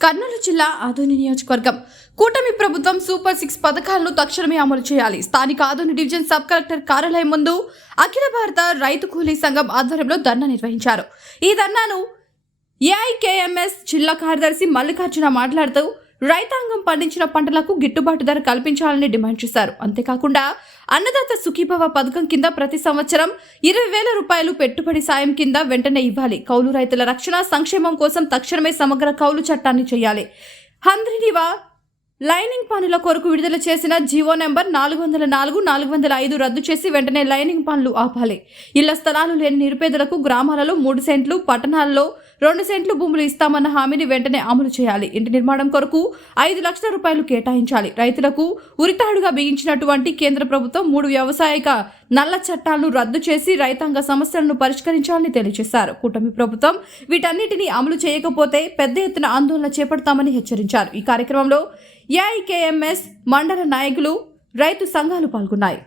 కర్నూలు జిల్లా ఆదోని నియోజకవర్గం కూటమి ప్రభుత్వం సూపర్ 6 పథకాలను తక్షణమే అమలు చేయాలి. స్థానిక ఆదోని డివిజన్ సబ్ కలెక్టర్ కార్యాలయం ముందు అఖిల భారత రైతు కూలీ సంఘం ఆధ్వర్యంలో ధర్నా నిర్వహించారు. ఈ ధర్నాను ఏఐకేఎంఎస్ జిల్లా కార్యదర్శి మల్లికార్జున మాట్లాడుతూ రైతాంగం పండించిన పంటలకు గిట్టుబాటు ధర కల్పించాలని డిమాండ్ చేశారు. అంతేకాకుండా అన్నదాత సుఖీభవ పథకం కింద ప్రతి సంవత్సరం 20,000 రూపాయలు పెట్టుబడి సాయం కింద వెంటనే ఇవ్వాలి. కౌలు రైతుల రక్షణ సంక్షేమం కోసం తక్షణమే సమగ్ర కౌలు చట్టాన్ని చేయాలి. హంద్రినివా లైనింగ్ పనుల కొరకు విడుదల చేసిన జీవో నెంబర్ 404, 405 రద్దు చేసి వెంటనే లైనింగ్ పనులు ఆపాలి. ఇళ్ల స్థలాలు లేని నిరుపేదలకు గ్రామాలలో 3 సెంట్లు, పట్టణాల్లో 2 సెంట్లు భూములు ఇస్తామన్న హామీని వెంటనే అమలు చేయాలి. ఇంటి నిర్మాణం కొరకు 5 లక్షల రూపాయలు కేటాయించాలి. రైతులకు ఉరితాడుగా బిగించినటువంటి కేంద్ర ప్రభుత్వం 3 వ్యవసాయక నల్ల చట్టాలను రద్దు చేసి రైతాంగ సమస్యలను పరిష్కరించాలని తెలియజేశారు. కూటమి ప్రభుత్వం వీటన్నిటిని అమలు చేయకపోతే పెద్ద ఎత్తున ఆందోళన చేపడతామని హెచ్చరించారు. ఈ కార్యక్రమంలో ఏఐకేఎంఎస్ మండల నాయకులు, రైతు సంఘాలు పాల్గొన్నాయి.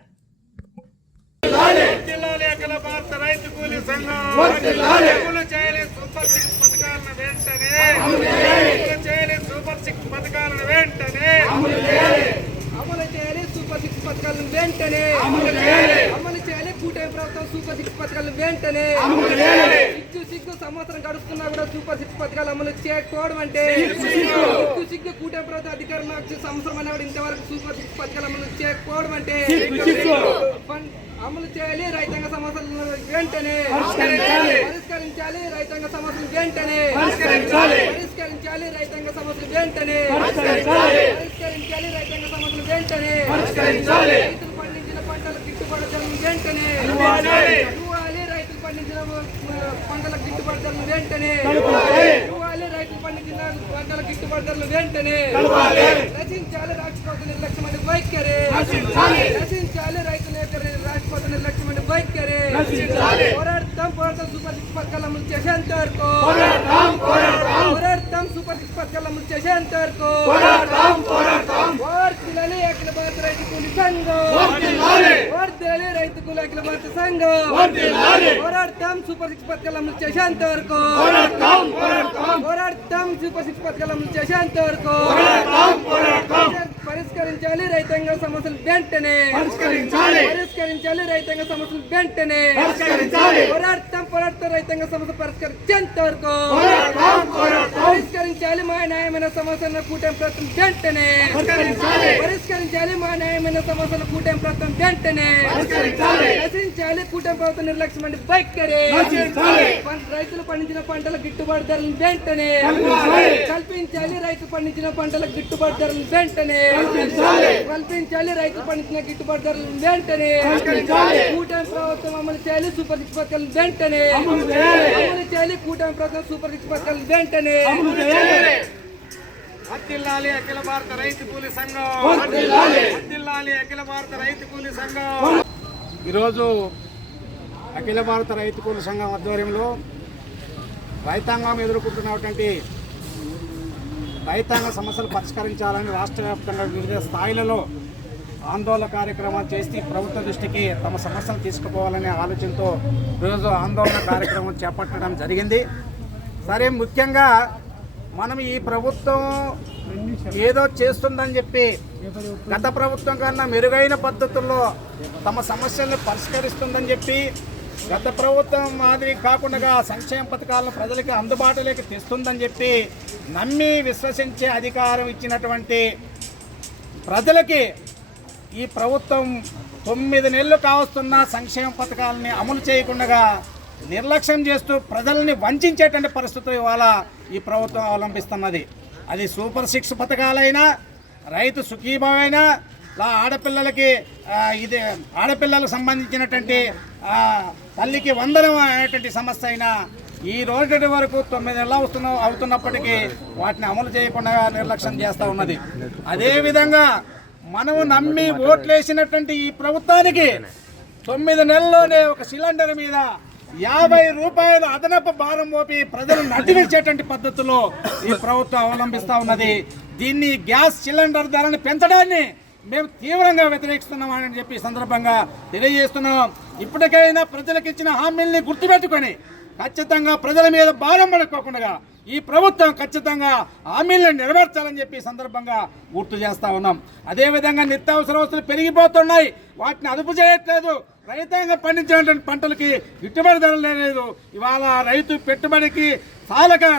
అమలు చేయాలి సూపర్ 6 పథకాలను వెంటనే అమలు చేయాలి కూటమి ప్రభుత్వం సూపర్ 6 పథకాలను వెంటనే సిగ్గు సంవత్సరం గడుస్తున్నా కూడా సూపర్ 6 పథకాలు అమలు చేయకపోవడం అంటే సిగ్గు కూటమి ప్రభుత్వం అధికారంలో వచ్చే సంవత్సరం అన్నవాడు ఇంతవరకు సూపర్ 6 పథకాలు అమలు చేయకపోవడం అంటే అమలు చేయాలి. రైతాంగ సమస్యలను వెంటనే పరిష్కరించాలి. రైతాంగ సమస్యలు వెంటనే పరిష్కరించాలి. రైతాంగ సమస్యలు వెంటనే పరిష్కరించాలి. రైతాంగ సమస్యలు వెంటనే రైతులు పండించిన పంటల గిట్టుబాటు ధరలు వెంటనే ఇవ్వాలి. రైతులు పండించిన పంటల గిట్టుబాటు ధరలు వెంటనే ఇవ్వాలి. రైతులు పండించిన పంటల గిట్టుబాటు ధరలు వెంటనే రచించాలి. రాష్ట్రపతి నిర్లక్ష్యమైన వైఖరి రచించాలి. రైతుల యొక్క రాష్ట్రపతి నిర్లక్ష్యమైన వైఖరి పోరాడతాం సూపర్ 6 పథకాలు అమలు చేసేంత వరకు పోరాడతాం సూపర్ 6 పథకాలు అమలు చేసేంత వరకు వర్ధిల్లాలి అఖిల భారత రైతు కూలీ సంఘం వర్ధిల్లాలి రైతు కూలీ అఖిల భారత సంఘం పోరాడతాం సూపర్ 6 పథకాలు అమలు చేసేంత వరకు పోరాడతాం సూపర్ 6 పథకాలు అమలు చేసేంత వరకు పరిష్కరించాలి. రైతాంగ సమస్యలు వెంటనే పరిష్కరించాలి. రైతాంగ సమస్యలు వెంటనే పోరాడతాం రైతాంగ సమస్య పరిష్కరించేంత వరకు పరిష్కరించాలి. మా న్యాయమైన సమస్యలను కూటమి ప్రభుత్వం వెంటనే పరిష్కరించాలి. మా న్యాయమైన సమస్యల కూటమి ప్రభుత్వం వెంటనే రచించాలి. కూటమి ప్రభుత్వం నిర్లక్ష్యమైన వైఖరి రైతులు పండించిన పంటల గిట్టుబాటు ధరలను వెంటనే కల్పించాలి. రైతులు పండించిన పంటల గిట్టుబాటు ధరలను వెంటనే కల్పించాలి. రైతులు పండించిన గిట్టుబాటు ధరలను వెంటనే కూటమి ప్రభుత్వం అమలు చేయాలి. సూపర్ 6 పథకాలను వెంటనే అమలు చేయాలి. కూటమి ప్రభుత్వం సూపర్ 6 పథకాలను వెంటనే వర్ధిల్లాలి అఖిల భారత రైతు కూలీ సంఘం వర్ధిల్లాలి అఖిల భారత రైతు కూలీ సంఘం. ఈరోజు అఖిల భారత రైతు కూలీ సంఘం ఆధ్వర్యంలో రైతాంగం ఎదుర్కొంటున్నటువంటి రైతాంగ సమస్యలు పరిష్కరించాలని రాష్ట్ర వ్యాప్తంగా వివిధ స్థాయిలలో ఆందోళన కార్యక్రమాలు చేసి ప్రభుత్వ దృష్టికి తమ సమస్యలు తీసుకుపోవాలనే ఆలోచనతో ఈరోజు ఆందోళన కార్యక్రమం చేపట్టడం జరిగింది. సరే, ముఖ్యంగా మనం ఈ ప్రభుత్వం ఏదో చేస్తుందని చెప్పి గత ప్రభుత్వం కన్నా మెరుగైన పద్ధతుల్లో తమ సమస్యలను పరిష్కరిస్తుందని చెప్పి గత ప్రభుత్వం మాదిరి కాకుండా సంక్షేమ పథకాలను ప్రజలకి అందుబాటులోకి తెస్తుందని చెప్పి నమ్మి విశ్వసించే అధికారం ఇచ్చినటువంటి ప్రజలకి ఈ ప్రభుత్వం 9 నెలలు కావస్తున్న సంక్షేమ పథకాలని అమలు చేయకుండా నిర్లక్ష్యం చేస్తూ ప్రజల్ని వంచేటువంటి పరిస్థితులు ఇవాళ ఈ ప్రభుత్వం అవలంబిస్తున్నది. అది సూపర్ 6 పథకాలైనా, రైతు సుఖీభమైనా, ఆడపిల్లలకి ఇది ఆడపిల్లలకు సంబంధించినటువంటి తల్లికి వందనం అనేటువంటి సమస్య అయినా ఈ రోజు వరకు 9 నెలలు అవుతున్నప్పటికీ వాటిని అమలు చేయకుండా నిర్లక్ష్యం చేస్తూ ఉన్నది. అదేవిధంగా మనము నమ్మి ఓట్లేసినటువంటి ఈ ప్రభుత్వానికి 9 నెలల్లోనే ఒక సిలిండర్ మీద 50 రూపాయలు అదనపు భారం మోపి ప్రజలు నడిపించేటువంటి పద్ధతిలో ఈ ప్రభుత్వం అవలంబిస్తూ ఉన్నది. దీన్ని గ్యాస్ సిలిండర్ ధరని పెంచడాన్ని మేము తీవ్రంగా వ్యతిరేకిస్తున్నామని చెప్పి సందర్భంగా తెలియజేస్తున్నాం. ఇప్పటికైనా ప్రజలకు ఇచ్చిన హామీల్ని గుర్తుపెట్టుకొని ఖచ్చితంగా ప్రజల మీద భారం పడుకోకుండా ఈ ప్రభుత్వం ఖచ్చితంగా హామీలను నెరవేర్చాలని చెప్పి ఈ సందర్భంగా గుర్తు చేస్తా ఉన్నాం. అదేవిధంగా నిత్యావసర వస్తువులు పెరిగిపోతున్నాయి, వాటిని అదుపు చేయట్లేదు. రైతాంగం పండించినటువంటి పంటలకి గిట్టుబడి ధర లేదు. ఇవాళ రైతు పెట్టుబడికి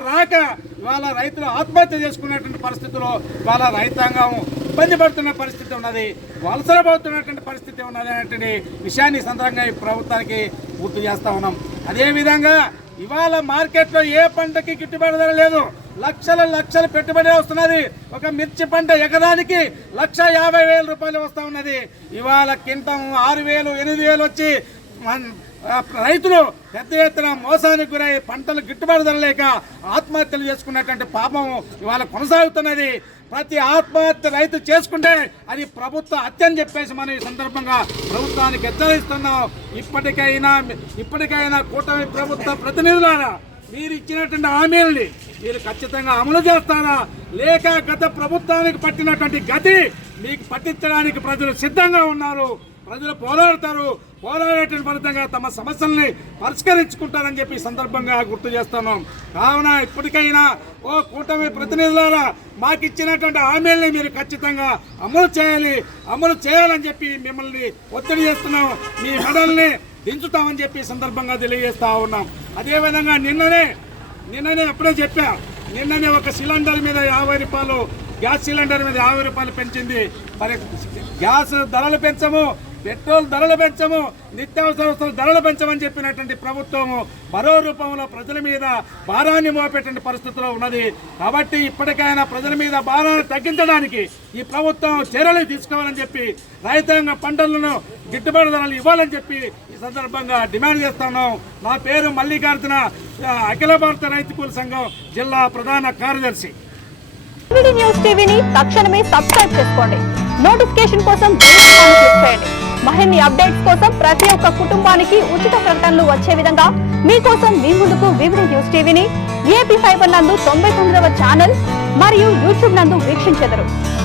రాక ఇవాళ రైతులు ఆత్మహత్య చేసుకునేటువంటి పరిస్థితుల్లో ఇవాళ రైతాంగం ఇబ్బంది పడుతున్న పరిస్థితి ఉన్నది, వలసలబోతున్నటువంటి పరిస్థితి ఉన్నది అనేటువంటి విషయాన్ని సందర్భంగా ఈ ప్రభుత్వానికి గుర్తు చేస్తూ ఉన్నాం. అదేవిధంగా ఇవాళ మార్కెట్లో ఏ పంటకి గిట్టుబడి ధర లేదు, లక్షల పెట్టుబడి వస్తున్నది. ఒక మిర్చి పంట ఎకరానికి 1,50,000 రూపాయలు వస్తూ ఉన్నది. ఇవాళ కింటం 6,000, 8,000 వచ్చి రైతులు పెద్ద ఎత్తున మోసానికి గురై పంటలు గిట్టుబడి ధర లేక ఆత్మహత్యలు చేసుకున్నటువంటి పాపం ఇవాళ కొనసాగుతున్నది. ప్రతి ఆత్మహత్య రైతు చేసుకుంటే అది ప్రభుత్వ హత్య అని చెప్పేసి మనం ఈ సందర్భంగా ప్రభుత్వానికి హెచ్చరిస్తున్నాం. ఇప్పటికైనా కూటమి ప్రభుత్వ ప్రతినిధులారా, మీరు ఇచ్చినటువంటి హామీలని మీరు ఖచ్చితంగా అమలు చేస్తారా, లేక గత ప్రభుత్వానికి పట్టినటువంటి గతి మీకు పట్టించడానికి ప్రజలు సిద్ధంగా ఉన్నారు. ప్రజలు పోరాడేటువంటి ఫలితంగా తమ సమస్యల్ని పరిష్కరించుకుంటారని చెప్పి ఈ సందర్భంగా గుర్తు చేస్తున్నాం. కావున ఇప్పటికైనా కూటమి ప్రతినిధులారా, మాకు ఇచ్చినటువంటి హామీల్ని మీరు ఖచ్చితంగా అమలు చేయాలని చెప్పి మిమ్మల్ని ఒత్తిడి చేస్తున్నాం. మీ మెడల్ని దించుతామని చెప్పి సందర్భంగా తెలియజేస్తా ఉన్నాం. అదేవిధంగా నిన్ననే అప్పుడే చెప్పా, నిన్ననే ఒక సిలిండర్ మీద 50 రూపాయలు, గ్యాస్ సిలిండర్ మీద 50 రూపాయలు పెంచింది. మరి గ్యాస్ ధరలు పెంచము, పెట్రోల్ ధరలు పెంచము, నిత్యావసర వస్తువుల ధరలు పెంచమని చెప్పినటువంటి ప్రభుత్వము మరో రూపంలో ప్రజల మీద భారాన్ని మోపేటువంటి పరిస్థితిలో ఉన్నది. కాబట్టి ఇప్పటికైనా ప్రజల మీద భారాన్ని తగ్గించడానికి ఈ ప్రభుత్వం చర్యలు తీసుకోవాలని చెప్పి, రైతాంగ పంటలను గిట్టుబాటు ధరలు ఇవ్వాలని చెప్పి ఈ సందర్భంగా డిమాండ్ చేస్తున్నాం. నా పేరు మల్లికార్జున, అఖిల భారత రైతు కూలీ సంఘం జిల్లా ప్రధాన కార్యదర్శి. న్యూస్ టీవీని తక్షణమే సబ్స్క్రైబ్ చేసుకోండి. నోటిఫికేషన్ కోసం బెల్ ఐకాన్ క్లిక్ చేయండి. మరిన్ని అప్డేట్స్ కోసం ప్రతి ఒక్క కుటుంబానికి ఉచిత ప్రకటనలు వచ్చే విధంగా మీకోసం మీ ముందుకు వివిధ న్యూస్ టీవీని ఏపీ ఫైబర్ నందు 99వ ఛానల్ మరియు యూట్యూబ్ నందు వీక్షించెదరు.